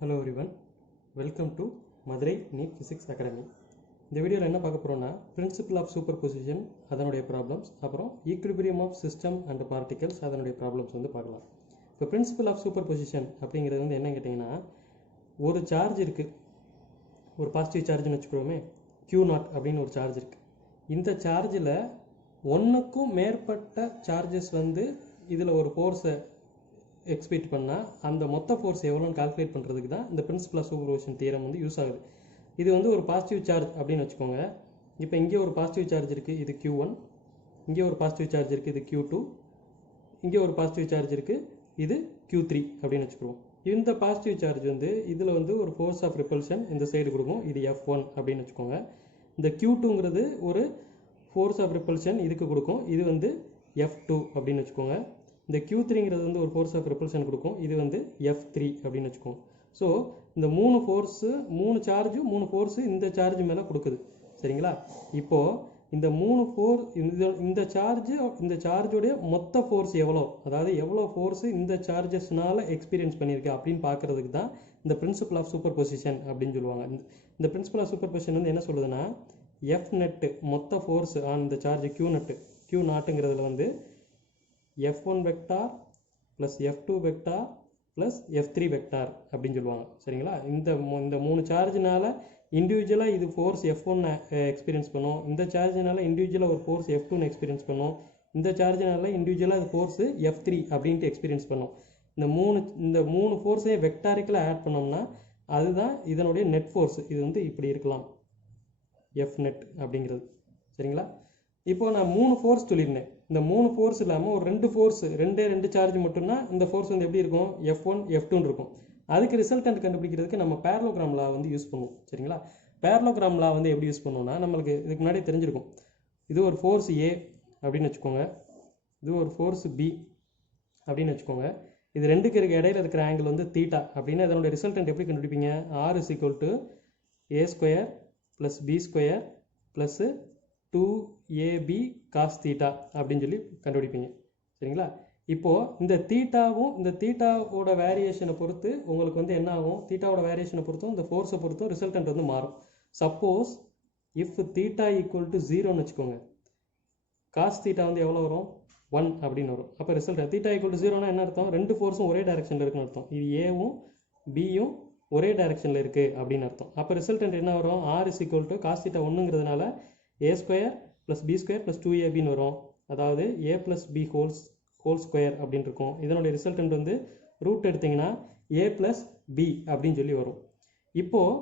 Hello everyone, welcome to Madurai NEET Physics Academy. இந்த வீடியோவில் என்ன பார்க்க போகிறோம்னா பிரின்சிபல் ஆஃப் சூப்பர் பொசிஷன் அதனுடைய ப்ராப்ளம்ஸ், அப்புறம் equilibrium of system and particles அதனுடைய ப்ராப்ளம்ஸ் வந்து பார்க்கலாம். இப்போ பிரின்சிபல் ஆஃப் சூப்பர் பொசிஷன் அப்படிங்கிறது வந்து என்ன கேட்டிங்கன்னா, ஒரு சார்ஜ் இருக்குது, ஒரு பாசிட்டிவ் சார்ஜ்னு வச்சுக்கிறோமே, Q0 அப்படின்னு ஒரு சார்ஜ் இருக்குது. இந்த சார்ஜில் ஒன்றுக்கும் மேற்பட்ட சார்ஜஸ் வந்து இதில் ஒரு ஃபோர்ஸை எக்ஸ்பெக்ட் பண்ணால் அந்த மொத்த ஃபோர்ஸ் எவ்வளோன்னு கால்குலேட் பண்ணுறதுக்கு தான் இந்த principle of super position theorem வந்து யூஸ் ஆகுது. இது வந்து ஒரு பாசிட்டிவ் சார்ஜ் அப்படின்னு வச்சுக்கோங்க. இப்போ இங்கே ஒரு பாசிட்டிவ் சார்ஜ் இருக்குது, இது Q1. இங்கே ஒரு பாசிட்டிவ் சார்ஜ் இருக்குது, இது Q2. இங்கே ஒரு பாசிட்டிவ் சார்ஜ் இருக்குது, இது Q3 அப்படின்னு வச்சுக்குவோம். இந்த பாசிட்டிவ் சார்ஜ் வந்து இதில் வந்து ஒரு ஃபோர்ஸ் ஆஃப் ரிப்பல்ஷன் இந்த சைடு கொடுக்கும், இது F1 அப்படின்னு வச்சுக்கோங்க. இந்த Q2ங்கிறது ஒரு ஃபோர்ஸ் ஆஃப் ரிப்பல்ஷன் இதுக்கு கொடுக்கும், இது வந்து F2 அப்படின்னு வச்சுக்கோங்க. இந்த Q3ங்கிறது வந்து ஒரு ஃபோர்ஸ் ஆஃப் ரிப்பல்ஷன் கொடுக்கும், இது வந்து F3 அப்படின்னு வச்சுக்கோங்க. ஸோ இந்த மூணு ஃபோர்ஸு இந்த சார்ஜ் மேலே கொடுக்குது, சரிங்களா? இப்போது இந்த இந்த சார்ஜோடைய மொத்த ஃபோர்ஸ் எவ்வளோ, அதாவது எவ்வளோ ஃபோர்ஸு இந்த சார்ஜஸ்னால எக்ஸ்பீரியன்ஸ் பண்ணியிருக்கு அப்படின்னு பார்க்குறதுக்கு தான் இந்த பிரின்சிபல் ஆஃப் சூப்பர் பொசிஷன் அப்படின்னு சொல்லுவாங்க. இந்த பிரின்சிபல் ஆஃப் சூப்பர் பொசிஷன் வந்து என்ன சொல்லுதுன்னா, F நெட்டு மொத்த ஃபோர்ஸ் ஆன் இந்த சார்ஜ் Q0ங்கிறதுல வந்து F1 vector plus F2 vector plus F3 vector அப்படின்னு சொல்லுவாங்க, சரிங்களா? இந்த மூணு சார்ஜினால இண்டிவிஜுவலாக இது ஃபோர்ஸ் F1 எக்ஸ்பீரியன்ஸ் பண்ணும், இந்த சார்ஜினால இண்டிவிஜுவலாக ஒரு ஃபோர்ஸ் F2 எக்ஸ்பீரியன்ஸ் பண்ணும், இந்த சார்ஜினால இண்டிவிஜுவலாக அது ஃபோர்ஸு F3 அப்படின்ட்டு எக்ஸ்பீரியன்ஸ் பண்ணும். இந்த மூணு ஃபோர்ஸையும் வெக்டாரிக்கலாக ஆட் பண்ணோம்னா அதுதான் இதனுடைய நெட் ஃபோர்ஸ். இது வந்து இப்படி இருக்கலாம், F நெட் அப்படிங்கிறது, சரிங்களா? இப்போ நான் 3 ஃபோர்ஸ் சொல்லியிருந்தேன். இந்த 3 ஃபோர்ஸ் இல்லாமல் ஒரு 2 ஃபோர்ஸ், ரெண்டு சார்ஜ் மட்டும்னா இந்த ஃபோர்ஸ் வந்து எப்படி இருக்கும், F1 F2 இருக்கும். அதுக்கு ரிசல்டன்ட் கண்டுபிடிக்கிறதுக்கு நம்ம பேரலோகிராம் லா வந்து யூஸ் பண்ணுவோம், சரிங்களா? பேரலோகிராம் லா வந்து எப்படி யூஸ் பண்ணுவோம்னா, நம்மளுக்கு இதுக்கு முன்னாடி தெரிஞ்சிருக்கும். இது ஒரு ஃபோர்ஸ் A அப்படின்னு வச்சுக்கோங்க, இது ஒரு ஃபோர்ஸ் B அப்படின்னு வச்சுக்கோங்க. இது ரெண்டுக்கு இடையில இருக்கிற ஆங்கிள் வந்து தீட்டா அப்படின்னா இதனுடைய ரிசல்டன்ட் எப்படி கண்டுபிடிப்பீங்க, R = A² + B² + 2AB cos θ அப்படின்னு சொல்லி கண்டுபிடிப்பீங்க, சரிங்களா? இப்போது இந்த தீட்டாவும் இந்த தீட்டாவோட வேரியேஷனை பொறுத்து உங்களுக்கு வந்து என்ன ஆகும், தீட்டாவோட வேரியேஷனை பொறுத்தும் இந்த ஃபோர்ஸை பொறுத்தும் ரிசல்டன்ட் வந்து மாறும். சப்போஸ் இஃப் தீட்டா = 0ன்னு வச்சுக்கோங்க, காஸ் தீட்டா வந்து எவ்வளோ வரும், 1 அப்படின்னு வரும். அப்போ ரிசல்ட் தீட்டா = 0னா என்ன அர்த்தம், ரெண்டு ஃபோர்ஸும் ஒரே டைரக்ஷனில் இருக்குன்னு அர்த்தம். இது ஏவும் பியும் ஒரே டைரக்ஷனில் இருக்குது அப்படின்னு அர்த்தம். அப்போ ரிசல்டன்ட் என்ன வரும், R = cos θ 1ங்கிறதுனால A² + B² + 2AB வரும். அதாவது A + B ஹோல் ஸ்கொயர் அப்படின்னு இருக்கும். இதனுடைய ரிசல்டன்ட் வந்து ரூட் எடுத்திங்கன்னா A + B அப்படின்னு சொல்லி வரும். இப்போது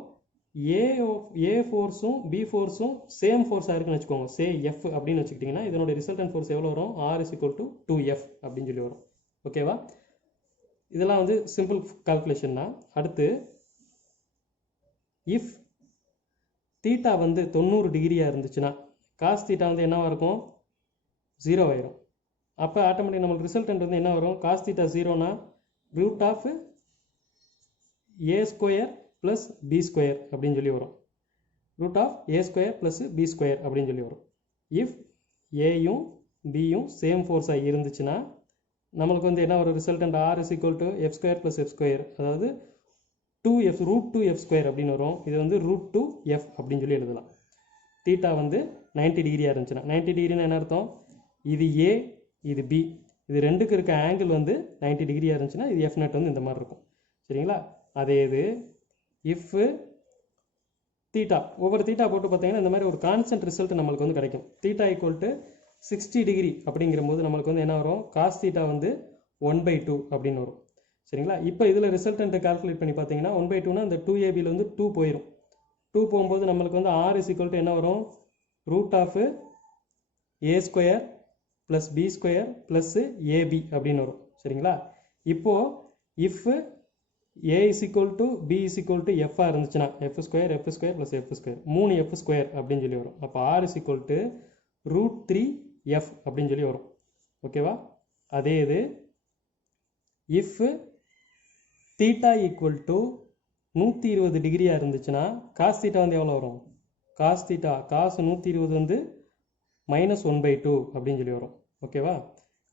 A ஃபோர்ஸும் B ஃபோர்ஸும் சேம் ஃபோர்ஸாக இருக்குன்னு வச்சுக்கோங்க, சே F அப்படின்னு வச்சுக்கிட்டிங்கன்னா இதனுடைய ரிசல்டன்ட் ஃபோர்ஸ் எவ்வளோ வரும், R = 2F அப்படின்னு சொல்லி வரும். ஓகேவா? இதெல்லாம் வந்து சிம்பிள் கால்குலேஷன் தான். அடுத்து இஃப் தீட்டா வந்து 90 டிகிரியாக இருந்துச்சுன்னா காஸ் தீட்டா வந்து என்னவாக இருக்கும், 0 ஆயிரும். அப்போ ஆட்டோமேட்டிக் நம்மளுக்கு ரிசல்டன்ட் வந்து என்ன வரும், காஸ் தீட்டா 0னா √A² + B² அப்படின்னு சொல்லி வரும். √A² + B² அப்படின்னு சொல்லி வரும். இஃப் ஏயும் பியும் சேம் ஃபோர்ஸாக இருந்துச்சுன்னா நம்மளுக்கு வந்து என்ன ஒரு ரிசல்டன்ட், R = F² + F², அதாவது 2F √2F² அப்படின்னு வரும். இது வந்து √2F அப்படின்னு சொல்லி எழுதலாம். தீட்டா வந்து 90 டிகிரியாக இருந்துச்சுன்னா, 90 டிகிரினா என்ன அர்த்தம், இது A இது B, இது ரெண்டுக்கு இருக்க ஆங்கிள் வந்து 90 டிகிரியாக இருந்துச்சுன்னா இது F நெட் வந்து இந்த மாதிரி இருக்கும், சரிங்களா? அதே இது இஃப் தீட்டா, ஒவ்வொரு தீட்டா போட்டு பார்த்தீங்கன்னா இந்த மாதிரி ஒரு கான்ஸ்டன்ட் ரிசல்ட் நம்மளுக்கு வந்து கிடைக்கும். தீட்டா = 60 டிகிரி அப்படிங்கிற போது நம்மளுக்கு வந்து என்ன வரும், காஸ் தீட்டா வந்து 1/2 அப்படின்னு வரும், சரிங்களா? இப்போ இதில் ரிசல்டன்ட்டை கால்குலேட் பண்ணி பார்த்தீங்கன்னா 1/2னா இந்த 2AB வந்து 2 போயிடும். 2 போகும்போது நம்மளுக்கு வந்து R = என்ன வரும், √A² + B² + AB அப்படின்னு வரும், சரிங்களா? இப்போது இஃப் A = B = F இருந்துச்சுன்னா F² + F² 3 F² அப்படின்னு சொல்லி வரும். அப்போ R = √3F அப்படின்னு சொல்லி வரும். ஓகேவா? அதே இது இஃப் தீட்டா = 120 டிகிரியாக இருந்துச்சுன்னா காஸ் தீட்டா வந்து எவ்வளோ வரும், காஸ் 120 வந்து -1/2 அப்படின்னு சொல்லி வரும். ஓகேவா?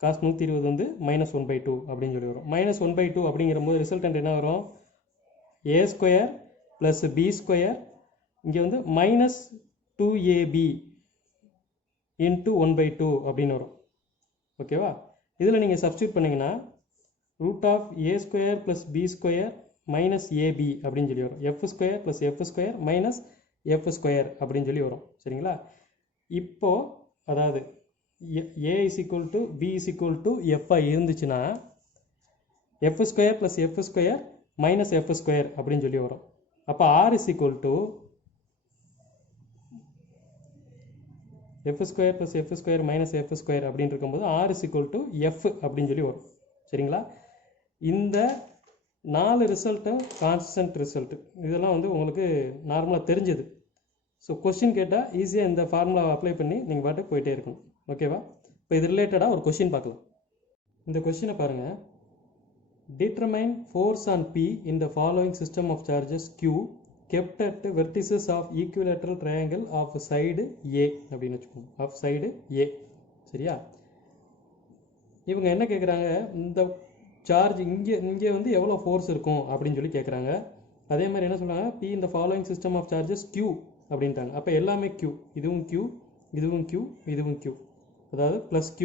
காஸ் 120 வந்து -1/2 அப்படின்னு சொல்லி வரும். -1/2 அப்படிங்கிற போது ரிசல்டன்ட் என்ன வரும், ஏ ஸ்கொயர் ப்ளஸ் பி ஸ்கொயர் இங்கே வந்து மைனஸ் 2ab இன்ட்டு 1/2 அப்படின்னு வரும். ஓகேவா? இதில் நீங்கள் சப்ஸ்டியூட் பண்ணிங்கன்னா root of A square plus B square minus A B அப்படின்னு சொல்லி வரும். F square plus F square minus F square அப்படின்னு சொல்லி வரும். சரிங்களா? இப்போது அதாவது A is equal to B is equal to F I இருந்துச்சுன்னா F square plus F square minus F square அப்படின்னு சொல்லி வரும். அப்போ R is equal to F square plus F square minus F square அப்படின்னு இருக்கும்போது R is equal to F அப்படின்னு சொல்லி வரும். சரிங்களா? இந்த 4 ரிசல்ட்டும் கான்ஸ்டன்ட் ரிசல்ட். இதெல்லாம் வந்து உங்களுக்கு நார்மலாக தெரிஞ்சது. ஸோ கொஸ்டின் கேட்டால் ஈஸியாக இந்த ஃபார்முலாவை அப்ளை பண்ணி நீங்கள் பாட்டுக்கு போயிட்டே இருக்கணும். ஓகேவா? இப்போ இது ரிலேட்டடாக ஒரு கொஸ்டின் பார்க்கலாம். இந்த கொஸ்டினை பாருங்கள். Determine force on P in the following system of charges Q kept at vertices of equilateral triangle of side A அப்படின்னு வச்சுக்கோங்க. Of side A. சரியா? இவங்க என்ன கேட்குறாங்க, இந்த சார்ஜ் இங்கே வந்து எவ்வளோ ஃபோர்ஸ் இருக்கும் அப்படின்னு சொல்லி கேட்குறாங்க. அதே மாதிரி என்ன சொல்கிறாங்க, P இந்த following system of charges Q அப்படின்ட்டாங்க. அப்போ எல்லாமே Q, இதுவும் Q, இதுவும் Q, இதுவும் Q, அதாவது plus Q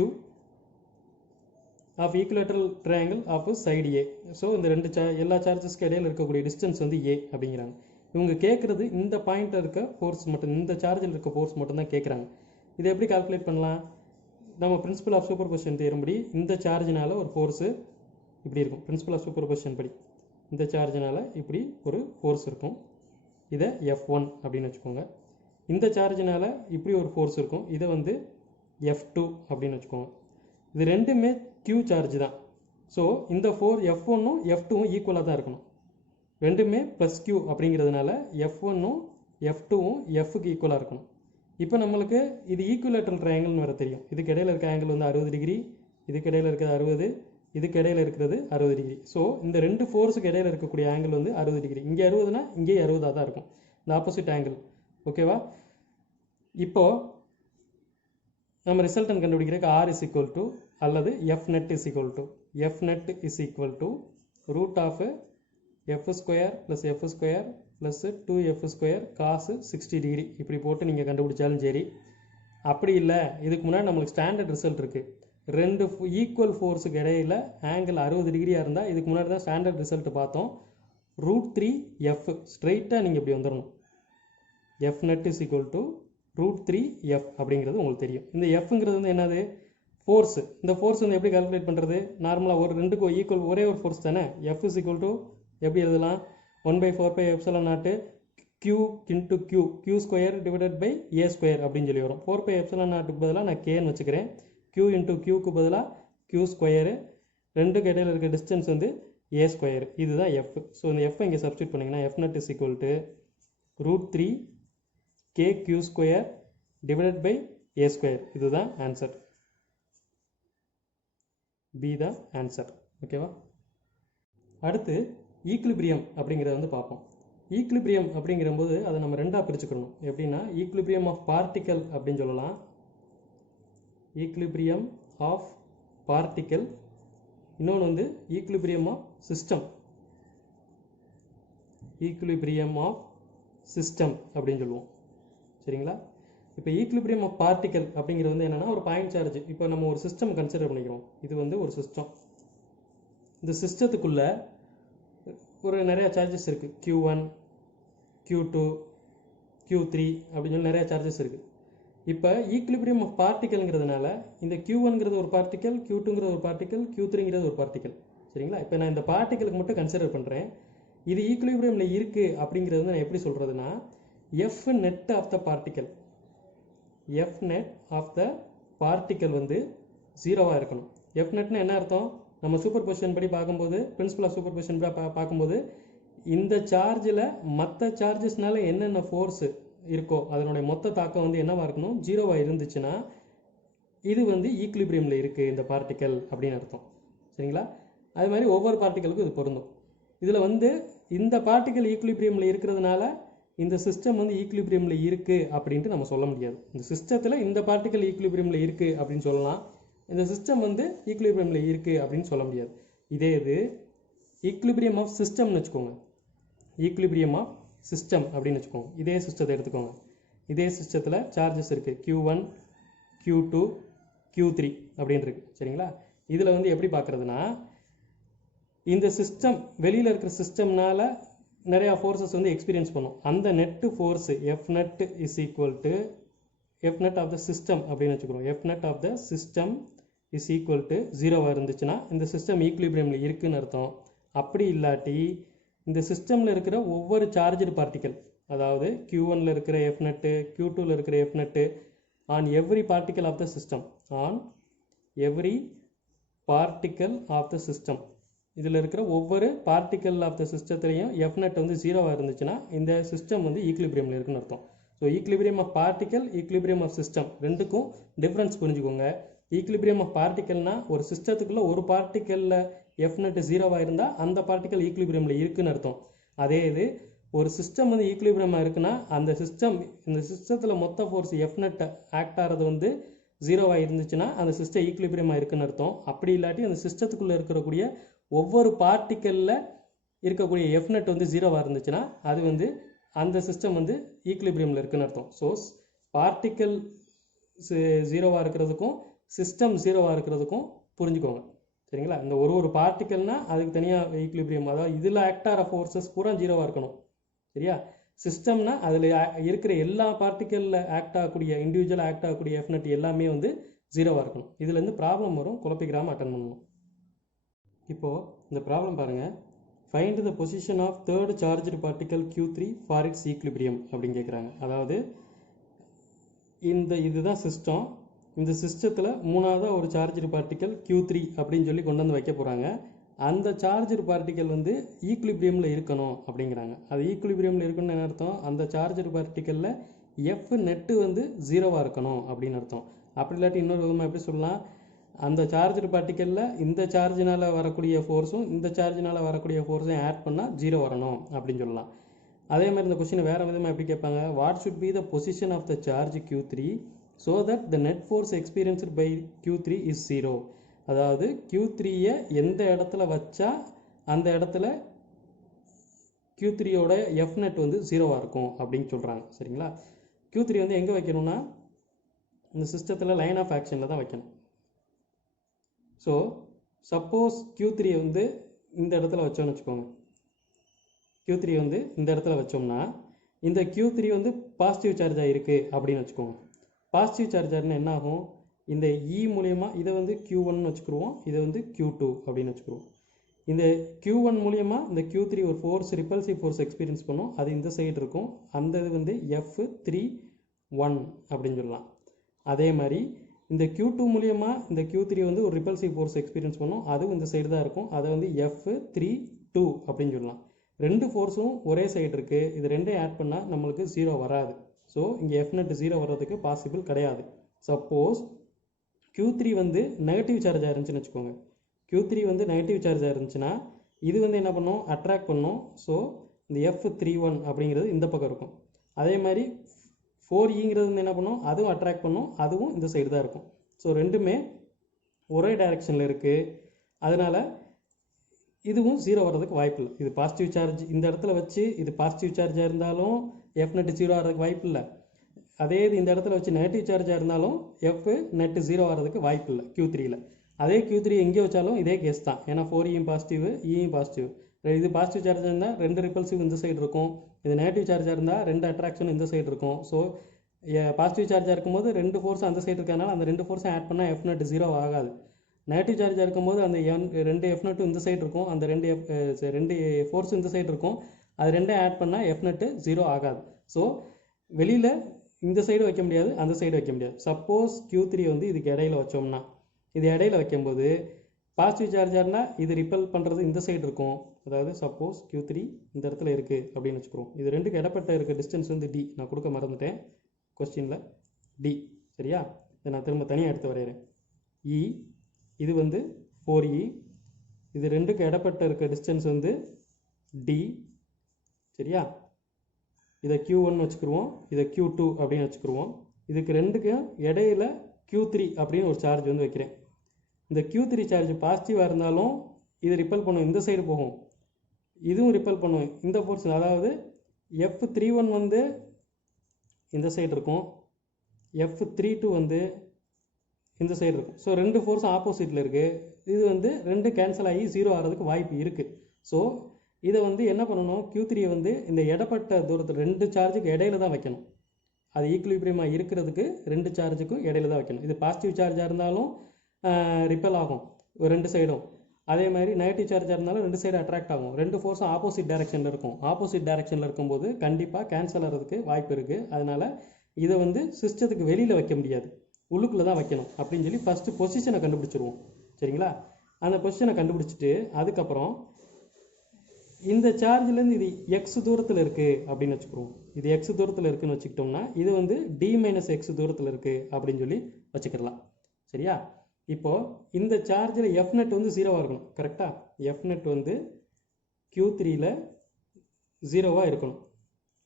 of equilateral triangle of side A. So இந்த ரெண்டு எல்லா சார்ஜஸ்க்கு இடையில் இருக்கக்கூடிய டிஸ்டன்ஸ் வந்து ஏ அப்படிங்கிறாங்க. இவங்க கேட்குறது இந்த பாயிண்டில் இருக்க ஃபோர்ஸ் மட்டும், இந்த சார்ஜில் இருக்க ஃபோர்ஸ் மட்டும் தான் கேட்குறாங்க. இதை எப்படி கால்குலேட் பண்ணலாம்? நம்ம பிரின்சிபல் ஆஃப் சூப்பர் பொசிஷன் தேரும்படி இந்த சார்ஜினால ஒரு ஃபோர்ஸு இப்படி இருக்கும். பிரின்சிபல் ஆஃப் சூப்பர் பொசிஷன் படி இந்த சார்ஜினால இப்படி ஒரு ஃபோர்ஸ் இருக்கும். இதை F1 அப்படின்னு வச்சுக்கோங்க. இந்த சார்ஜினால இப்படி ஒரு ஃபோர்ஸ் இருக்கும். இதை வந்து F2 அப்படின்னு வச்சுக்கோங்க. இது ரெண்டுமே Q சார்ஜ் தான். ஸோ இந்த F1ம் F2ம் ஈக்குவலாக தான் இருக்கணும். ரெண்டுமே ப்ளஸ் Q அப்படிங்கிறதுனால F1ம் F2ம் Fக்கு ஈக்குவலாக இருக்கணும். இப்போ நம்மளுக்கு இது ஈக்குவலேட்டரல் ட்ரையாங்கிள்னு வேறு தெரியும். இதுக்கு இடையில் இருக்க ஆங்கிள் வந்து 60 டிகிரி, இதுக்கு இடையில் இருக்கிறது 60, இதுக்கு இடையில் இருக்கிறது 60 டிகிரி. ஸோ இந்த ரெண்டு ஃபோர்ஸுக்கு இடையில் இருக்கக்கூடிய ஆங்கிள் வந்து 60 டிகிரி. இங்கே 60னா இங்கே 60 தான் இருக்கும், இந்த ஆப்போசிட் ஆங்கிள். ஓகேவா? இப்போது நம்ம ரிசல்டன் கண்டுபிடிக்கிறதுக்கு R இஸ் ஈக்குவல் டு அல்லது F net is equal to root of F square plus F square plus 2F square cos 60 degree இப்படி போட்டு நீங்கள் கண்டுபிடிச்சாலும் சரி. அப்படி இல்லை, இதுக்கு முன்னாடி நம்மளுக்கு ஸ்டாண்டர்ட் ரிசல்ட் இருக்குது. ரெண்டு ஈக்குவல் ஃபோர்ஸுக்கு இடையில் ஆங்கிள் 60 டிகிரியாக இருந்தால் இதுக்கு முன்னாடி தான் ஸ்டாண்டர்ட் ரிசல்ட் பார்த்தோம். √3F ஸ்ட்ரைட்டாக நீங்கள் இப்படி வந்துடணும். F net is equal to √3F அப்படிங்கிறது உங்களுக்கு தெரியும். இந்த Fங்கிறது வந்து என்னது? ஃபோர்ஸு. இந்த ஃபோர்ஸ் வந்து எப்படி கால்குலேட் பண்ணுறது? நார்மலாக ஒரு ரெண்டுக்கும் ஈக்குவல் ஒரே ஒரு ஃபோர்ஸ் தானே. F இஸ் ஈக்குவல் டு எப்படி எழுதலாம்? 1/4πε0 Q into Q square divided by A square அப்படின்னு சொல்லி வரும். 4πε0க்கு பதிலாக நான் Kன்னு வச்சுக்கிறேன். Q இன்ட்டு Qக்கு பதிலாக Q ஸ்கொயரு, ரெண்டுக்கு இடையில் இருக்க டிஸ்டன்ஸ் வந்து A ஸ்கொயர். இதுதான் F. ஸோ இந்த F இங்கே சப்ஸ்டியூட் பண்ணிங்கன்னா F net is equal to √3KQ square divided by A square. இதுதான் ஆன்சர். பி தான் ஆன்சர். ஓகேவா? அடுத்து ஈக்லிபிரியம் அப்படிங்கிறத வந்து பார்ப்போம். ஈக்லிபிரியம் அப்படிங்கிறபோது அதை நம்ம ரெண்டாக பிரிச்சுக்கணும். எப்படின்னா ஈக்லிபிரியம் ஆஃப் பார்ட்டிக்கல் அப்படின்னு சொல்லலாம். ஈக்லிபிரியம் ஆஃப் பார்ட்டிக்கல், இன்னொன்று வந்து equilibrium of system. Equilibrium of system அப்படின்னு சொல்லுவோம். சரிங்களா? இப்போ ஈக்லிபிரியம் ஆஃப் பார்ட்டிக்கல் அப்படிங்கிறது வந்து என்னென்னா ஒரு பாயிண்ட் சார்ஜ். இப்போ நம்ம ஒரு சிஸ்டம் கன்சிடர் பண்ணிக்கிறோம். இது வந்து ஒரு சிஸ்டம். இந்த சிஸ்டத்துக்குள்ளே ஒரு நிறையா சார்ஜஸ் இருக்குது. Q1, Q2, Q3 அப்படின்னு சொல்லி நிறையா சார்ஜஸ் இருக்குது. இப்போ ஈக்லிபிரியம் ஆஃப் பார்ட்டிக்கல்ங்கிறதுனால இந்த Q1ங்கிறது ஒரு பார்ட்டிக்கல், Q2ங்கிறது ஒரு பார்ட்டிக்கல், Q3ங்கிறது ஒரு பார்ட்டிக்கல். சரிங்களா? இப்போ நான் இந்த பார்ட்டிக்கலுக்கு மட்டும் கன்சிடர் பண்ணுறேன். இது ஈக்லிபிரியமில் இருக்குது அப்படிங்கிறது நான் எப்படி சொல்கிறதுனா F net of the particle, F net of the particle வந்து 0வாக இருக்கணும். F netனா என்ன அர்த்தம்? நம்ம சூப்பர் பொசிஷன் படி பார்க்கும்போது, பிரின்சிபல் ஆஃப் சூப்பர் பொசிஷன் பார்க்கும்போது இந்த சார்ஜில் மற்ற சார்ஜஸ்னால என்னென்ன ஃபோர்ஸு இருக்கோ அதனுடைய மொத்த தாக்கம் வந்து என்னவாக இருக்கணும்? 0வாக இருந்துச்சுன்னா இது வந்து ஈக்லிபிரியமில் இருக்குது இந்த பார்ட்டிக்கல் அப்படின்னு அர்த்தம். சரிங்களா? அது மாதிரி ஒவ்வொரு பார்ட்டிக்கலுக்கும் இது பொருந்தும். இதில் வந்து இந்த பார்ட்டிக்கல் ஈக்லிபிரியமில் இருக்கிறதுனால இந்த சிஸ்டம் வந்து ஈக்லிபிரியமில் இருக்குது அப்படின்ட்டு நம்ம சொல்ல முடியாது. இந்த சிஸ்டத்தில் இந்த பார்ட்டிக்கல் ஈக்லிபிரியமில் இருக்குது அப்படின்னு சொல்லலாம். இந்த சிஸ்டம் வந்து ஈக்லிபிரியமில் இருக்குது அப்படின்னு சொல்ல முடியாது. இதே இது ஈக்லிபிரியம் ஆஃப் சிஸ்டம்னு வச்சுக்கோங்க. ஈக்குலிபிரியம் ஆஃப் சிஸ்டம் அப்படின்னு வச்சுக்கோங்க. இதே சிஸ்டத்தை எடுத்துக்கோங்க. இதே சிஸ்டத்தில் சார்ஜஸ் இருக்குது Q1 Q2 Q3 அப்படின்னு இருக்குது. சரிங்களா? இதில் வந்து எப்படி பார்க்குறதுனா, இந்த சிஸ்டம் வெளியில் இருக்கிற சிஸ்டம்னால நிறையா ஃபோர்ஸஸ் வந்து எக்ஸ்பீரியன்ஸ் பண்ணும். அந்த net force Fnet is equal to Fnet of the system அப்படின்னு வச்சுக்கிறோம். Fnet of the system is equal to 0 இருந்துச்சுன்னா இந்த சிஸ்டம் ஈக்குலிபிரியமில் இருக்குன்னு அர்த்தம். அப்படி இல்லாட்டி இந்த சிஸ்டமில் இருக்கிற ஒவ்வொரு சார்ஜ்டு பார்ட்டிக்கல், அதாவது Q1ல் இருக்கிற Fnet, Q2ல் இருக்கிற Fnet on every particle of the system, on every particle of the system, இதில் இருக்கிற ஒவ்வொரு பார்ட்டிக்கல் ஆஃப் த சிஸ்டத்துலையும் Fnet வந்து 0 இருந்துச்சுன்னா இந்த சிஸ்டம் வந்து ஈக்குலிபிரியமில் இருக்குன்னு அர்த்தம். So equilibrium of particle, equilibrium of system ரெண்டுக்கும் டிஃப்ரென்ஸ் புரிஞ்சுக்கோங்க. ஈக்குலிபிரியம் ஆஃப் பார்ட்டிக்கல்னா ஒரு சிஸ்டத்துக்குள்ளே ஒரு பார்ட்டிக்கலில் Fnet 0 இருந்தால் அந்த பார்ட்டிக்கல் ஈக்குலிபிரியமில் இருக்குன்னு அர்த்தம். அதே இது ஒரு சிஸ்டம் வந்து ஈக்குலிபிரியமாக இருக்குன்னா அந்த இந்த சிஸ்டத்தில் மொத்த ஃபோர்ஸ் Fnet ஆக்ட் ஆகிறது வந்து 0 இருந்துச்சுன்னா அந்த சிஸ்டம் ஈக்குலிபிரியமாக இருக்குன்னு அர்த்தம். அப்படி இல்லாட்டி அந்த சிஸ்டத்துக்குள்ளே இருக்கக்கூடிய ஒவ்வொரு பார்ட்டிக்கலில் இருக்கக்கூடிய Fnet வந்து 0 இருந்துச்சுன்னா அது வந்து அந்த சிஸ்டம் வந்து ஈக்குலிபிரியமில் இருக்குன்னு அர்த்தம். ஸோ பார்ட்டிக்கல் 0 இருக்கிறதுக்கும் சிஸ்டம் 0 இருக்கிறதுக்கும் புரிஞ்சுக்கோங்க. சரிங்களா? இந்த ஒரு பார்ட்டிக்கல்னா அதுக்கு தனியாக ஈக்குலிபிரியம், அதாவது இதில் ஆக்ட் ஆகிற ஃபோர்ஸஸ் பூரா 0 இருக்கணும். சரியா? சிஸ்டம்னா அதில் இருக்கிற எல்லா பார்ட்டிக்கலில் ஆக்ட் ஆகக்கூடிய இண்டிவிஜுவல் ஆக்ட் ஆகக்கூடிய Fnet எல்லாமே வந்து 0 இருக்கணும். இதுலேருந்து ப்ராப்ளம் வரும், குழப்பிக்கிறாமல் அட்டன் பண்ணணும். இப்போது இந்த ப்ராப்ளம் பாருங்கள். Find the position of third charged particle Q3 for its equilibrium அப்படின்னு கேட்குறாங்க. அதாவது இதுதான் சிஸ்டம். இந்த சிஸ்டத்தில் மூணாவதாக ஒரு சார்ஜ்டு பார்ட்டிக்கல் Q3 அப்படின்னு சொல்லி கொண்டு வந்து வைக்க போகிறாங்க. அந்த சார்ஜ்டு பார்ட்டிக்கல் வந்து ஈக்குலிபிரியமில் இருக்கணும் அப்படிங்கிறாங்க. அது ஈக்குலிபிரியமில் இருக்கணும்னு என்ன அர்த்தம்? அந்த சார்ஜ்டு பார்ட்டிக்கலில் Fnet வந்து 0 இருக்கணும் அப்படின்னு அர்த்தம். அப்படி இல்லாட்டி இன்னொரு விதமாக எப்படி சொல்லலாம், அந்த சார்ஜ்டு பார்ட்டிக்கலில் இந்த சார்ஜினால் வரக்கூடிய ஃபோர்ஸும் இந்த சார்ஜினால் வரக்கூடிய ஃபோர்ஸையும் ஆட் பண்ணால் 0 வரணும் அப்படின்னு சொல்லலாம். அதே மாதிரி இந்த கொஸ்டின் வேறு விதமாக எப்படி கேட்பாங்க, what should be the position of the charge Q3 so that the net force experienced by Q3 is 0. அதாவது Q3யை எந்த இடத்துல வச்சா அந்த இடத்துல Q3யோட Fnet வந்து 0 இருக்கும் அப்படின்னு சொல்கிறாங்க. சரிங்களா? Q3 வந்து எங்கே வைக்கணும்னா இந்த சிஸ்டத்தில் லைன் ஆஃப் ஆக்ஷனில் தான் வைக்கணும். ஸோ சப்போஸ் Q3 வந்து இந்த இடத்துல வச்சோம்னு வச்சுக்கோங்க. Q3 வந்து இந்த இடத்துல வச்சோம்னா இந்த Q3 வந்து பாசிட்டிவ் சார்ஜாக இருக்குது அப்படின்னு வச்சுக்கோங்க. பாசிட்டிவ் சார்ஜர்னு என்ன ஆகும், இந்த E மூலயமா இதை வந்து Q1 வச்சுக்கிடுவோம், இதை வந்து Q2 அப்படின்னு வச்சுக்கிடுவோம். இந்த Q1 மூலயமா இந்த Q3 ஒரு ஃபோர்ஸ், ரிப்பல்சிவ் ஃபோர்ஸ் எக்ஸ்பீரியன்ஸ் பண்ணும். அது இந்த சைடு இருக்கும். அந்த இது வந்து F31 அப்படின்னு சொல்லலாம். அதே மாதிரி இந்த Q2 மூலயமா இந்த Q3 வந்து ஒரு ரிப்பல்சிவ் ஃபோர்ஸ் எக்ஸ்பீரியன்ஸ் பண்ணும். அதுவும் இந்த சைடு தான் இருக்கும். அதை வந்து F32 அப்படின்னு சொல்லலாம். ரெண்டு ஃபோர்ஸும் ஒரே சைடு இருக்குது. இது ரெண்டையும் ஆட் பண்ணால் நம்மளுக்கு 0 வராது. ஸோ இங்கே Fnet 0 வர்றதுக்கு பாசிபிள் கிடையாது. சப்போஸ் Q3 வந்து நெகட்டிவ் சார்ஜாக இருந்துச்சுன்னு வச்சுக்கோங்க. Q3 வந்து நெகட்டிவ் சார்ஜாக இருந்துச்சுன்னா இது வந்து என்ன பண்ணும், அட்ராக்ட் பண்ணும். ஸோ இந்த F31 அப்படிங்கிறது இந்த பக்கம் இருக்கும். அதே மாதிரி 4Eங்கிறது வந்து என்ன பண்ணும், அதுவும் அட்ராக்ட் பண்ணும். அதுவும் இந்த சைடு தான் இருக்கும். ஸோ ரெண்டுமே ஒரே டைரெக்ஷனில் இருக்குது. அதனால் இதுவும் 0 வர்றதுக்கு வாய்ப்பு இல்லை. இது பாசிட்டிவ் சார்ஜ் இந்த இடத்துல வச்சு இது பாசிட்டிவ் சார்ஜாக இருந்தாலும் Fnet 0 வர்றதுக்கு வாய்ப்பு இல்லை. அதே இது இந்த இடத்துல வச்சு நெகட்டிவ் சார்ஜாக இருந்தாலும் Fnet 0 வர்றதுக்கு வாய்ப்பு இல்லை Q3யில். அதே Q3 எங்கே வச்சாலும் இதே கேஸ் தான். ஏன்னா 4Eயும் பாசிட்டிவ், Eயும் பாசிட்டிவ். இது பாசிட்டிவ் சார்ஜாக இருந்தால் ரெண்டு ரிப்பல்சிவ் இந்த சைடு இருக்கும். இது நெகட்டிவ் சார்ஜாக இருந்தால் ரெண்டு அட்ராக்ஷன் இந்த சைடு இருக்கும். ஸோ பாசிட்டிவ் சார்ஜாக இருக்கும்போது ரெண்டு ஃபோர்ஸ் அந்த சைடு இருக்கிறதுனால அந்த ரெண்டு ஃபோர்ஸை ஆட் பண்ணால் Fnet 0 ஆகாது. நெகட்டிவ் சார்ஜாக இருக்கும்போது அந்த ரெண்டு Fnet இந்த சைடு இருக்கும். அந்த ரெண்டு ஃபோர்ஸும் இந்த சைடு இருக்கும். அது ரெண்டே ஆட் பண்ணால் Fnet 0 ஆகாது. ஸோ வெளியில் இந்த சைடு வைக்க முடியாது, அந்த சைடு வைக்க முடியாது. சப்போஸ் Q3 வந்து இதுக்கு இடையில வச்சோம்னா, இது இடையில வைக்கும்போது பாசிட்டிவ் சார்ஜர்னா இது ரிப்பல் பண்ணுறது இந்த சைடு இருக்கும். அதாவது சப்போஸ் Q3 இந்த இடத்துல இருக்குது அப்படின்னு வச்சுக்கிறோம். இது ரெண்டுக்கு இடப்பட்ட இருக்க டிஸ்டன்ஸ் வந்து D. நான் கொடுக்க மறந்துட்டேன் கொஸ்டினில், D. சரியா? இதை நான் திரும்ப தனியாக எடுத்து வரைகிறேன். E இது வந்து 4E. இது ரெண்டுக்கு இடப்பட்ட இருக்க டிஸ்டன்ஸ் வந்து D. சரியா? இதை Q1 வச்சுக்கிடுவோம், இதை Q2 அப்படின்னு வச்சுக்கிடுவோம். இதுக்கு ரெண்டுக்கும் இடையில Q3 அப்படின்னு ஒரு சார்ஜ் வந்து வைக்கிறேன். இந்த Q3 சார்ஜ் பாசிட்டிவாக இருந்தாலும் இது ரிப்பல் பண்ணும், இந்த சைடு போகும். இதுவும் ரிப்பல் பண்ணும் இந்த ஃபோர்ஸ். அதாவது F31 வந்து இந்த சைடு இருக்கும், F32 வந்து இந்த சைடு இருக்கும். ஸோ ரெண்டு ஃபோர்ஸும் ஆப்போசிட்டில் இருக்குது. இது வந்து ரெண்டு கேன்சல் ஆகி 0 ஆகிறதுக்கு வாய்ப்பு இருக்குது. ஸோ இதை வந்து என்ன பண்ணணும், Q3 வந்து இந்த இடப்பட்ட தூரத்தில் ரெண்டு சார்ஜுக்கு இடையில தான் வைக்கணும். அது ஈக்குலிபிரியமாக இருக்கிறதுக்கு ரெண்டு சார்ஜுக்கும் இடையில தான் வைக்கணும். இது பாசிட்டிவ் சார்ஜாக இருந்தாலும் ரிப்பல் ஆகும் ரெண்டு சைடும், அதே மாதிரி நெகட்டிவ் சார்ஜாக இருந்தாலும் ரெண்டு சைடு அட்ராக்ட் ஆகும். ரெண்டு ஃபோர்ஸும் ஆப்போசிட் டைரக்ஷனில் இருக்கும். ஆப்போசிட் டைரக்ஷனில் இருக்கும்போது கண்டிப்பாக கேன்சல் ஆகிறதுக்கு வாய்ப்பு இருக்குது. அதனால் இதை வந்து சிஸ்டத்துக்கு வெளியில் வைக்க முடியாது, உள்ளுக்குள்ளே தான் வைக்கணும் அப்படின்னு சொல்லி ஃபஸ்ட்டு பொசிஷனை கண்டுபிடிச்சிருவோம். சரிங்களா? அந்த பொசிஷனை கண்டுபிடிச்சிட்டு அதுக்கப்புறம் இந்த சார்ஜ்லேருந்து இது எக்ஸ் தூரத்தில் இருக்குது அப்படின்னு வச்சுக்கிறோம். இது எக்ஸ் தூரத்தில் இருக்குதுன்னு வச்சுக்கிட்டோம்னா இது வந்து டி மைனஸ் எக்ஸ் தூரத்தில் இருக்குது அப்படின்னு சொல்லி வச்சுக்கிடலாம். சரியா? இப்போது இந்த சார்ஜில் எஃப் நெட் வந்து 0வாக இருக்கணும். கரெக்டாக? எஃப் நெட் வந்து Q3ல் 0வாக இருக்கணும்.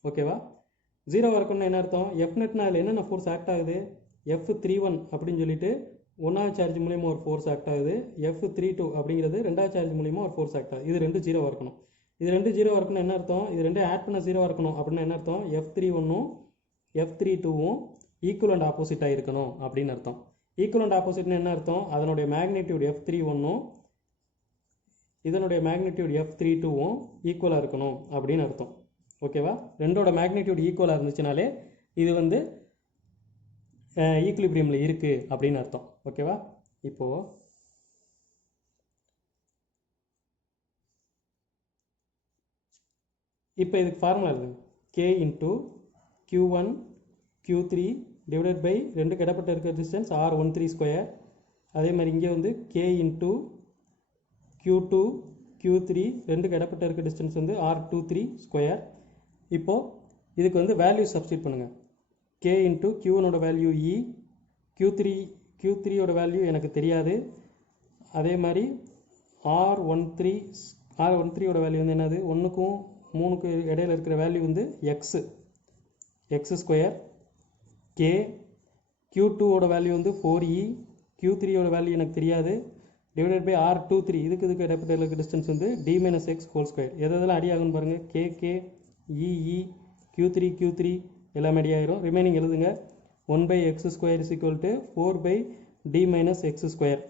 ஓகேவா? 0வாக இருக்கணும்னா என்ன அர்த்தம்? எஃப் நெட்னா அதில் என்னென்ன ஃபோர்ஸ் ஆக்ட் ஆகுது? F31 அப்படின்னு சொல்லிட்டு ஒன்றாவது சார்ஜ் மூலியமாக ஒரு ஃபோர்ஸ் ஆக்ட் ஆகுது. F32 அப்படிங்கிறது ரெண்டாவது சார்ஜ் மூலியமாக ஒரு ஃபோர்ஸ் ஆக்ட் ஆகுது. இது ரெண்டு 0வாக இருக்கணும். இது ரெண்டு 0வாக இருக்கணும் என்ன அர்த்தம்? இது ரெண்டு ஆட் பண்ண 0வாக இருக்கணும் அப்படின்னா என்ன அர்த்தம்? F31ம் F32ம் ஈக்குவலண்ட் ஆப்போசிட்டாக இருக்கணும் அப்படின்னு அர்த்தம். ஈக்குவலண்ட் ஆப்போசிட்னு என்ன அர்த்தம்? அதனுடைய மேக்னிடியூட் F31ம் இதனுடைய மேக்னிடியூட் F32ம் ஈக்குவலாக இருக்கணும் அப்படின்னு அர்த்தம். ஓகேவா? ரெண்டோட மேக்னிடியூட் ஈக்குவலாக இருந்துச்சுனாலே இது வந்து ஈக்குலிபிரியமில் இருக்குது அப்படின்னு அர்த்தம். ஓகேவா? இப்போது இதுக்கு ஃபார்முலா எழுதுங்க. K into Q1 Q3 divided by ரெண்டுக்கு இடப்பட்ட இருக்கிற டிஸ்டன்ஸ் R13 ஸ்கொயர். அதே மாதிரி இங்கே வந்து K இன்ட்டு Q2 Q3 ரெண்டுக்கு இடப்பட்ட இருக்கிற டிஸ்டன்ஸ் வந்து R23 ஸ்கொயர். இப்போது இதுக்கு வந்து வேல்யூ சப்ஸ்டிட் பண்ணுங்கள். K இன்ட்டு Q1ஓட வேல்யூ E, Q3யோட வேல்யூ எனக்கு தெரியாது. அதே மாதிரி R13யோட வேல்யூ வந்து என்னது? 1க்கும் 3க்கு இடையில இருக்கிற வேல்யூ வந்து எக்ஸ் ஸ்கொயர். K Q2ஓட வேல்யூ வந்து 4E, Q3யோட வேல்யூ எனக்கு தெரியாது. டிவைடட் பை R23 இதுக்கு இடைப்பட்ட இருக்கிற டிஸ்டன்ஸ் வந்து D minus X whole square. எதெல்லாம் அடி ஆகுன்னு பாருங்கள். KE Q3 எல்லாமே அடி ஆகிரும். ரிமைனிங் எழுதுங்க. 1/x square is equal to 4/d minus x square.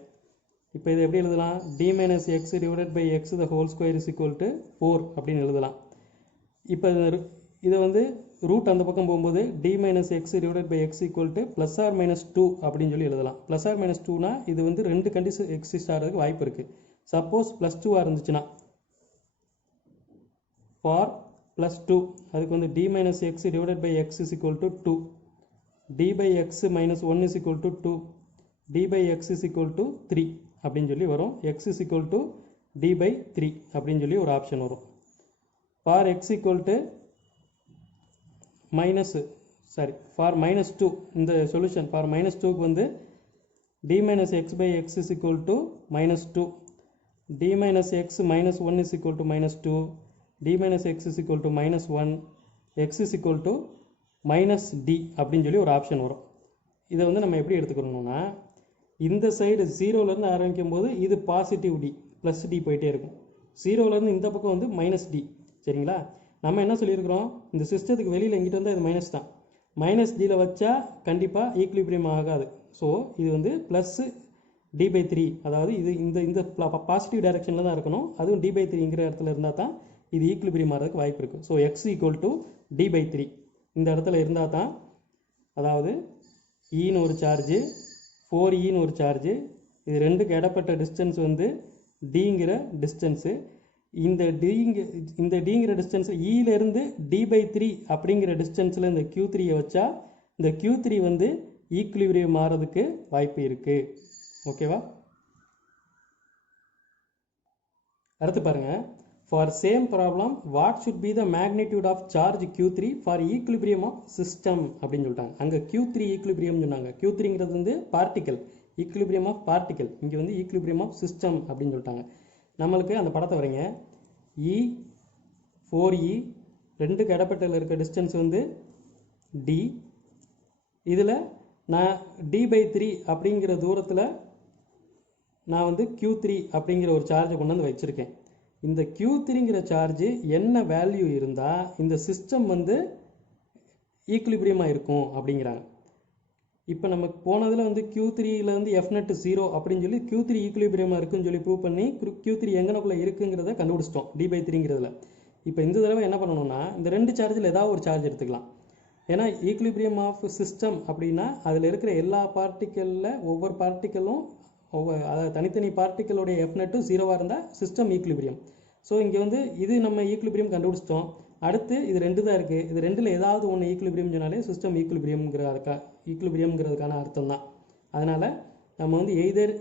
இப்போ இது எப்படி எழுதலாம்? D minus x divided by x the whole square is equal to 4 அப்படின்னு எழுதலாம். இப்போ இதை வந்து ரூட் அந்த பக்கம் போகும்போது D minus x divided by x equal to plus or minus 2 அப்படின்னு சொல்லி எழுதலாம். ப்ளஸ் ஆர் மைனஸ் 2னா இது வந்து ரெண்டு கண்டிஷன் எக்ஸிஸ்ட் ஆகிறதுக்கு வாய்ப்பு இருக்குது. சப்போஸ் ப்ளஸ் 2ஆக இருந்துச்சுன்னா ஃபார் ப்ளஸ் 2 அதுக்கு வந்து D minus x divided by x is equal to 2, D by x minus 1 is equal to 2, D by x is equal to 3 அப்படின்னு சொல்லி வரும். x is equal to D by 3 அப்படின்னு சொல்லி ஒரு option வரும். for x equal to for minus 2 இந்த solution for minus 2க்கு வந்து D minus x by x is equal to minus 2, D minus x minus 1 is equal to minus 2, D minus x is equal to minus 1, x is equal to minus D அப்படின்னு சொல்லி ஒரு option வரும். இதை வந்து நம்ம எப்படி எடுத்துக்கணும்னா இந்த side 0லேருந்து ஆரம்பிக்கும் போது இது பாசிட்டிவ் டி ப்ளஸ் டி போயிட்டே இருக்கும். 0லேருந்து இந்த பக்கம் வந்து மைனஸ் டி. சரிங்களா? நம்ம என்ன சொல்லியிருக்கிறோம்? இந்த சிஸ்டத்துக்கு வெளியில் எங்கிட்ட வந்தால் இது மைனஸ் தான். மைனஸ் டியில் வச்சா கண்டிப்பாக ஈக்குலிபிரியம் ஆகாது. ஸோ இது வந்து ப்ளஸ் D/3, அதாவது இது இந்த பாசிட்டிவ் டைரக்ஷனில் தான் இருக்கணும். அதுவும் D/3ங்கிற இடத்துல இருந்தால் தான் இது ஈக்குலிபிரியம் ஆகிறதுக்கு வாய்ப்பு இருக்குது. So X equal to D/3 இந்த இடத்துல இருந்தால் தான், அதாவது ஈன்னு ஒரு சார்ஜு 4Eன்னு ஒரு சார்ஜு, இது ரெண்டுக்கு இடப்பட்ட டிஸ்டன்ஸ் வந்து டிங்கிற டிஸ்டன்ஸு. இந்த டிங்கிற டிஸ்டன்ஸ் ஈலேருந்து D/3 அப்படிங்கிற டிஸ்டன்ஸில் இந்த Q3யை வச்சா இந்த Q3 வந்து ஈக்குலிபிரியம் மாறதுக்கு வாய்ப்பு இருக்குது. ஓகேவா? அடுத்து பாருங்கள். For same problem, what should be the magnitude of charge Q3 for equilibrium of system அப்படின்னு சொல்லிட்டாங்க. அங்கே Q3 equilibrium சொன்னாங்க. Q3ங்கிறது வந்து பார்ட்டிக்கல், equilibrium of particle. இங்கே வந்து equilibrium of system அப்படின்னு சொல்லிட்டாங்க. நம்மளுக்கு அந்த படத்தை வரைங்க. E 4E ரெண்டுக்கு இடப்பட்டல இருக்க டிஸ்டன்ஸ் வந்து D. இதில் நான் D/3 அப்படிங்கிற தூரத்தில் நான் வந்து Q3 அப்படிங்கிற ஒரு சார்ஜை கொண்டு வந்து வச்சுருக்கேன். இந்த Q3ங்கிற சார்ஜ் என்ன வேல்யூ இருந்தால் இந்த சிஸ்டம் வந்து ஈக்குலிபிரியமாக இருக்கும் அப்படிங்கிறாங்க. இப்போ நமக்கு போனதில் வந்து Q3ல வந்து F0 0 அப்படின்னு சொல்லி Q3 ஈக்குலிபிரியமாக இருக்குன்னு சொல்லி ப்ரூவ் பண்ணி Q3 எங்கனக்குள்ளே இருக்குங்கிறத கண்டுபிடிச்சிட்டோம் D/3ங்கிறதுல. இப்போ இந்த தடவை என்ன பண்ணணும்னா இந்த ரெண்டு சார்ஜில் ஏதாவது ஒரு சார்ஜ் எடுத்துக்கலாம். ஏன்னா ஈக்குலிபிரியம் ஆஃப் சிஸ்டம் அப்படின்னா அதில் இருக்கிற எல்லா பார்ட்டிக்கலில் ஒவ்வொரு பார்ட்டிக்கலும் அதாவது தனித்தனி பார்ட்டிக்கலோடைய F0 0வாக இருந்தால் சிஸ்டம் ஈக்குலிபிரியம். ஸோ இங்கே வந்து இது நம்ம ஈக்குலிபிரியம் கண்டுபிடிச்சிட்டோம். அடுத்து இது ரெண்டு தான் இருக்குது. இது ரெண்டில் ஏதாவது ஒன்று ஈக்குலிபிரியம் சொன்னாலே சிஸ்டம் ஈக்குலிபிரியம்ங்கிறதுக்கான அர்த்தம் தான். அதனால் நம்ம வந்து எய்தர்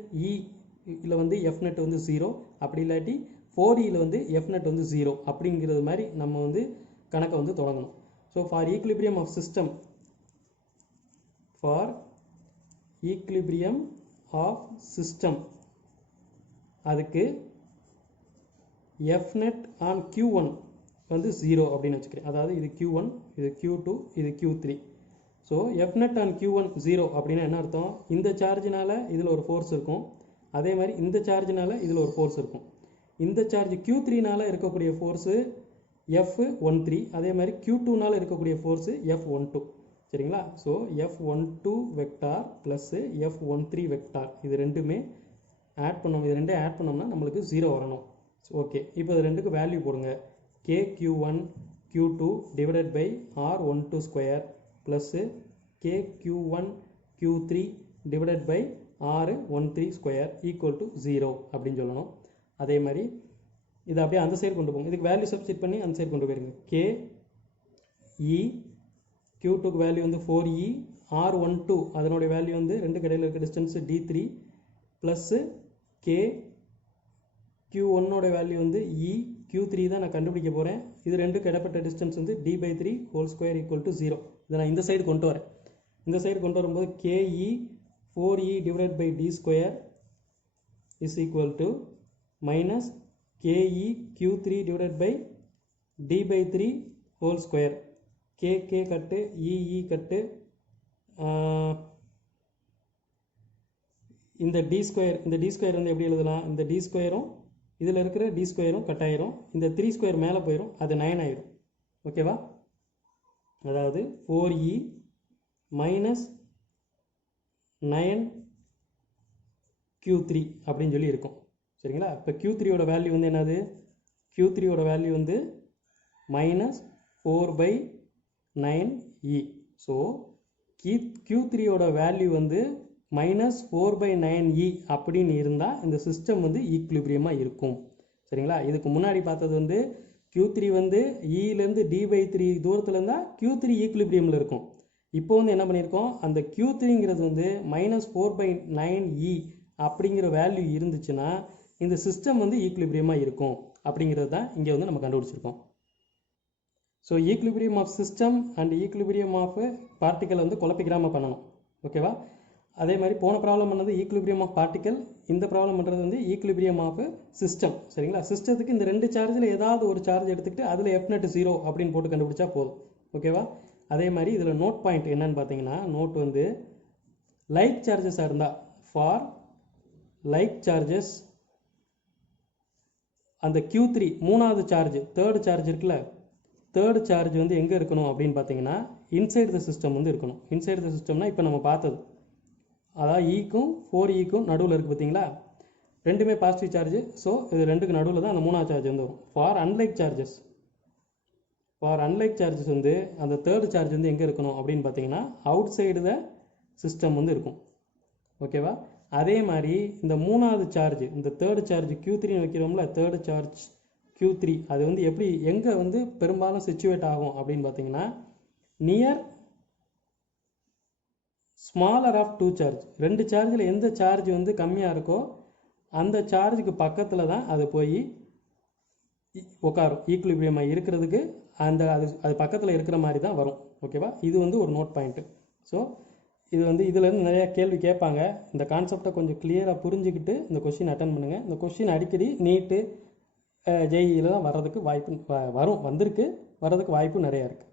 இல வந்து F0 வந்து 0, அப்படி இல்லாட்டி 4Eல வந்து F0 வந்து 0 அப்படிங்கிறது மாதிரி நம்ம வந்து கணக்கை வந்து தொடங்கணும். So for equilibrium of system அதுக்கு F0 ஆன் Q1 வந்து 0 அப்படின்னு வச்சுக்கிறேன். அதாவது இது Q1, இது Q2, இது Q3. So F0 on Q1 0 அப்படின்னா என்ன அர்த்தம்? இந்த சார்ஜினால் இதில் ஒரு ஃபோர்ஸ் இருக்கும், அதே மாதிரி இந்த சார்ஜினால் இதில் ஒரு ஃபோர்ஸ் இருக்கும். இந்த சார்ஜ் Q3னால் இருக்கக்கூடிய ஃபோர்ஸு F13, அதே மாதிரி Q2னால் இருக்கக்கூடிய ஃபோர்ஸு F12. சரிங்களா? So F12 vector plus F13 vector இது ரெண்டுமே ஆட் பண்ணோம். இது ரெண்டே ஆட் பண்ணோம்னா நம்மளுக்கு 0 வரணும். ஓகே, இப்போ இது ரெண்டுக்கு வேல்யூ போடுங்க. KQ1 Q2 divided by R12 square plus KQ1 Q3 divided by R13 square equal to 0 அப்படின்னு சொல்லணும். அதே மாதிரி இதை அப்படியே அந்த சைடு கொண்டு போங்க. இதுக்கு வேல்யூ சப்ஸ்டிட் பண்ணி அந்த சைடு கொண்டு போயிருங்க. KE Q2க்கு வேல்யூ வந்து 4E, R12 அதனுடைய வேல்யூ வந்து ரெண்டு கடையில் இருக்க டிஸ்டன்ஸ் D3 ப்ளஸ்ஸு Q1ஓட வேல்யூ வந்து E, Q3 தான் நான் கண்டுபிடிக்க போகிறேன். இது ரெண்டு இடப்பட்ட டிஸ்டன்ஸ் வந்து D/3 whole square equal to 0. இதை நான் இந்த சைடு கொண்டு வரேன். இந்த சைடு கொண்டு வரும்போது KE 4E divided by D square is equal to minus KE Q3 divided by D/3 whole square. KK கட்டு EE கட்டு இந்த D ஸ்கொயர் வந்து எப்படி எழுதலாம்? இந்த D ஸ்கொயரும் இதில் இருக்கிற D ஸ்கொயரும் கட் ஆயிரும். இந்த 3 ஸ்கொயர் மேலே போயிடும், அது 9 ஆயிரும். ஓகேவா? அதாவது 4E மைனஸ் 9Q3 அப்படின்னு சொல்லி இருக்கும். சரிங்களா? இப்போ Q3யோட வேல்யூ வந்து என்னது? Q3யோட வேல்யூ வந்து மைனஸ் 4/9E. ஸோ Q3யோட வேல்யூ வந்து மைனஸ் 4/9E அப்படின்னு இருந்தால் இந்த சிஸ்டம் வந்து ஈக்குலிபிரியமாக இருக்கும். சரிங்களா? இதுக்கு முன்னாடி பார்த்தது வந்து Q3 வந்து இலேருந்து D/3 தூரத்தில் இருந்தால் Q3 ஈக்குலிபிரியமில் இருக்கும். இப்போ வந்து என்ன பண்ணியிருக்கோம்? அந்த Q3ங்கிறது வந்து மைனஸ் 4/9E அப்படிங்கிற வேல்யூ இருந்துச்சுன்னா இந்த சிஸ்டம் வந்து ஈக்குலிபிரியமாக இருக்கும் அப்படிங்கிறது தான் இங்கே வந்து நம்ம கண்டுபிடிச்சிருக்கோம். So equilibrium of system and equilibrium of particle வந்து குழப்பிக்கிறாமல் பண்ணணும். ஓகேவா? அதே மாதிரி போன ப்ராப்ளம் பண்ணது ஈக்குலிபிரியம் ஆஃப் பார்ட்டிக்கல், இந்த ப்ராப்ளம் பண்ணுறது வந்து ஈக்குலிபிரியம் ஆஃப் சிஸ்டம். சரிங்களா? சிஸ்டத்துக்கு இந்த ரெண்டு சார்ஜில் ஏதாவது ஒரு சார்ஜ் எடுத்துக்கிட்டு அதில் F0 0 அப்படின்னு போட்டு கண்டுபிடிச்சா போதும். ஓகேவா? அதே மாதிரி இதில் நோட் பாயிண்ட் என்னன்னு பார்த்தீங்கன்னா, நோட் வந்து லைக் சார்ஜஸாக இருந்தால் ஃபார் லைக் சார்ஜஸ் அந்த Q3 மூணாவது சார்ஜ் தேர்டு சார்ஜ் இருக்குல்ல, தேர்டு சார்ஜ் வந்து எங்கே இருக்கணும் அப்படின்னு பார்த்தீங்கன்னா இன்சைடு த சிஸ்டம் வந்து இருக்கணும். இன்சைடு த சிஸ்டம்னா இப்போ நம்ம பார்த்தது அதாவது ஈக்கும் 4Eக்கும் நடுவில் இருக்குது பார்த்தீங்களா? ரெண்டுமே பாசிட்டிவ் சார்ஜ். ஸோ இது ரெண்டுக்கு நடுவில் தான் அந்த மூணாவது சார்ஜ் வந்து வரும். ஃபார் அன்லைக் சார்ஜஸ் வந்து அந்த தேர்டு சார்ஜ் வந்து எங்கே இருக்கணும் அப்படின்னு பார்த்தீங்கன்னா அவுட் சைடு த சிஸ்டம் வந்து இருக்கும். ஓகேவா? அதே மாதிரி இந்த மூணாவது சார்ஜ் இந்த தேர்டு சார்ஜ் Q3 வைக்கிறோம்ல, தேர்டு சார்ஜ் Q3 அது வந்து எப்படி எங்கே வந்து பெரும்பாலும் சிச்சுவேட் ஆகும் அப்படின்னு பார்த்தீங்கன்னா நியர் ஸ்மாலர் ஆஃப் 2 சார்ஜ். ரெண்டு சார்ஜில் எந்த சார்ஜ் வந்து கம்மியாக இருக்கோ அந்த சார்ஜுக்கு பக்கத்தில் தான் அது போய் உட்காரும். ஈக்குலிபிரியமாக இருக்கிறதுக்கு அது பக்கத்தில் இருக்கிற மாதிரி தான் வரும். ஓகேவா? இது வந்து ஒரு நோட் பாயிண்ட்டு. ஸோ இது வந்து இதிலேருந்து நிறையா கேள்வி கேட்பாங்க. இந்த கான்செப்டை கொஞ்சம் கிளியராக புரிஞ்சுக்கிட்டு இந்த கொஸ்டின் அட்டன் பண்ணுங்கள். இந்த கொஸ்டின் அடிக்கடி நீட்டு JEE தான் வர்றதுக்கு வாய்ப்பு வர்றதுக்கு வாய்ப்பு நிறையா இருக்குது.